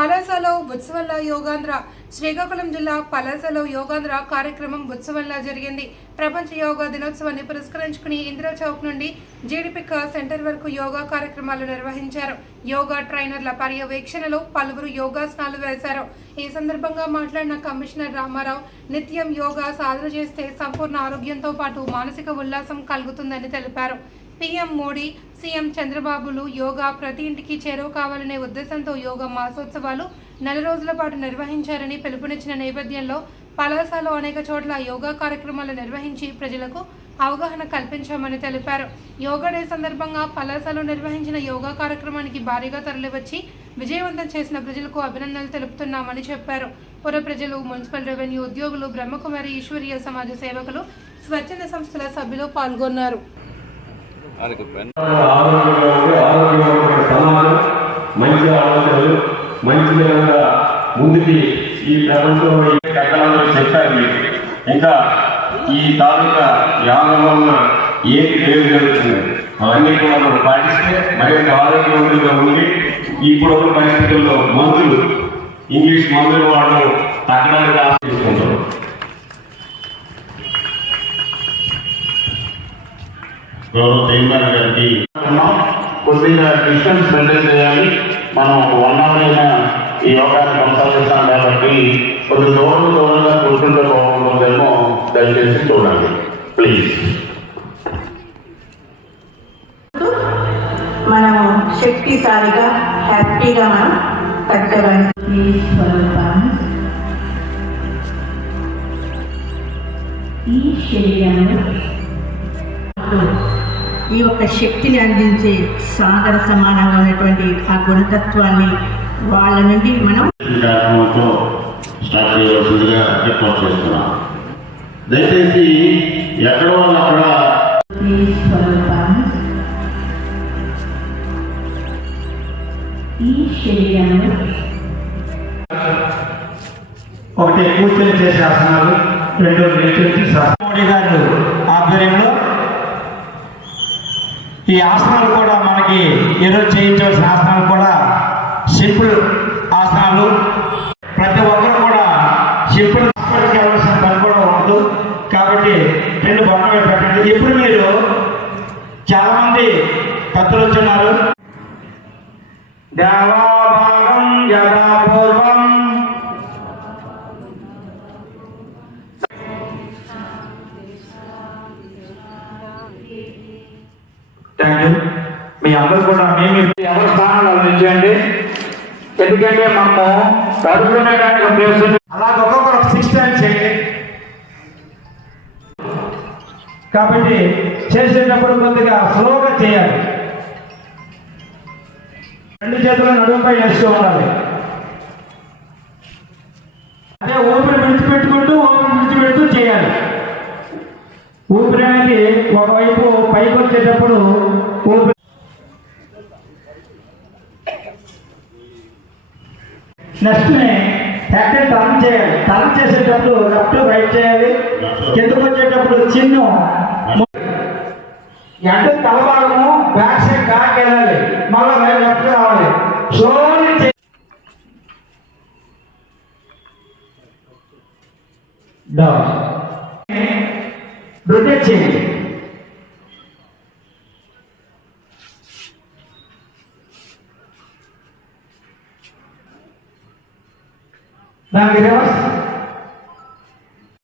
పలాసలో ఉత్సవంలా యోగాంధ్ర శ్రీకాకుళం జిల్లా పలాసలో యోగాంధ్ర కార్యక్రమం ఉత్సవంలా జరిగింది. ప్రపంచ యోగా దినోత్సవాన్ని పురస్కరించుకుని ఇందిరా చౌక్ నుండి జీడిపిక్క సెంటర్ వరకు యోగా కార్యక్రమాలు నిర్వహించారు. యోగా ట్రైనర్ల పర్యవేక్షణలో పలువురు యోగాసనాలు వేశారు. ఈ సందర్భంగా మాట్లాడిన కమిషనర్ రామారావు నిత్యం యోగా సాధన చేస్తే సంపూర్ణ ఆరోగ్యంతో పాటు మానసిక ఉల్లాసం కలుగుతుందని తెలిపారు. పీఎం మోడీ సీఎం చంద్రబాబులు యోగా ప్రతి ఇంటికి చేరువ కావాలనే ఉద్దేశంతో యోగా మాసోత్సవాలు నెల రోజుల పాటు నిర్వహించారని పిలుపునిచ్చిన నేపథ్యంలో పలాసలో అనేక చోట్ల యోగా కార్యక్రమాలు నిర్వహించి ప్రజలకు అవగాహన కల్పించామని తెలిపారు. యోగా డే సందర్భంగా పలాసలో నిర్వహించిన యోగా కార్యక్రమానికి భారీగా తరలివచ్చి విజయవంతం చేసిన ప్రజలకు అభినందనలు తెలుపుతున్నామని చెప్పారు. పుర ప్రజలు మున్సిపల్ రెవెన్యూ ఉద్యోగులు బ్రహ్మకుమారి ఈశ్వరీయ సమాజ సేవకులు స్వచ్ఛంద సంస్థల సభ్యులు పాల్గొన్నారు. ఆయనకు పెన్ ఆరోగ్యంగా ఉండి ఆరోగ్యంగా ఉండే సమాజం మంచి ఆలోచనలు మంచి విధంగా ముందుకి ఈ ప్రపంచంలో ఈ కథలను చెప్పారు మీకు ఇంకా ఈ తాలూకా యాగంలో ఉన్న ఏది పేరు జరుగుతుంది? అవన్నీ కూడా మనం పాటిస్తే మరింత ఆరోగ్యవంతంగా ఉండి ఇప్పుడున్న పరిస్థితుల్లో మందులు ఇంగ్లీష్ మందులు వాడడం తగ్గడానికి ఆశిస్తుంటారు గౌరవ తేజార్ గారికి. ఉన్నాం. కొద్దిగా డిస్టెన్స్ మెయింటైన్ చేయాలి. మనం వన్ అవర్ అయినా ఈ యోగాన్ని కొనసాగిస్తాం కాబట్టి కొంచెం దూరం దూరంగా కూర్చుంటే బాగుంటుందేమో దయచేసి చూడండి. ప్లీజ్ మనము శక్తిశాలిగా హ్యాపీగా మనం కట్టగలం. ఈ శరీరంలో ఈ యొక్క శక్తిని అందించే సాగర సమానంగా ఉన్నటువంటి ఆ గుణతత్వాన్ని వాళ్ళ నుండి మనం కార్యక్రమంతో స్టార్ట్ చేయవలసిందిగా రిక్వెస్ట్ చేస్తున్నాం దయచేసి ఎక్కడ వాళ్ళు అక్కడ ఈ స్వరూపాన్ని ఈ శరీరంలో ఒకటి కూర్చొని చేసే ఆసనాలు రెండు నిల్చొని. మోడీ గారు ఆధ్వర్యంలో ఈ ఆసనాలు కూడా మనకి ఈరోజు చేయించవలసిన ఆసనాలు కూడా సింపుల్ ఆసనాలు. ప్రతి ఒక్కరు కూడా సింపుల్ హాస్పిటల్కి పని కూడా ఉండదు. కాబట్టి రెండు బొమ్మలు పెట్టండి. ఇప్పుడు మీరు చాలామంది పెద్దలు వచ్చున్నారు దేవా థ్యాంక్ యూ మీ అందరూ కూడా మేము ఎవరి స్థానంలో నిలిచేయండి ఎందుకంటే మనము తడుపుకునేటానికి ఉద్దేశం అలాగే ఒక్కొక్కరు సిక్స్ టైం చేయండి. కాబట్టి చేసేటప్పుడు కొద్దిగా స్లోగా చేయాలి. రెండు చేతులు నడుముపై వేస్తూ ఉండాలి. అదే ఊపిరి విడిచిపెట్టుకుంటూ ఊపిరి విడిచిపెడుతూ చేయాలి. ఊపిరి అనేది ఒకవైపు పైకి వచ్చేటప్పుడు నెక్స్ట్ హెడ్ టర్న్ చేయాలి. టర్న్ చేసేటప్పుడు లెఫ్ట్ రైట్ చేయాలి. కిందకు వచ్చేటప్పుడు చిన్న. ఎండ తలభాగము బ్యాక్ సైడ్ బ్యాక్ వెళ్ళాలి. మళ్ళీ లెఫ్ట్ రావాలి. Slowly down. రొటేట్ చేయండి. Dá graça.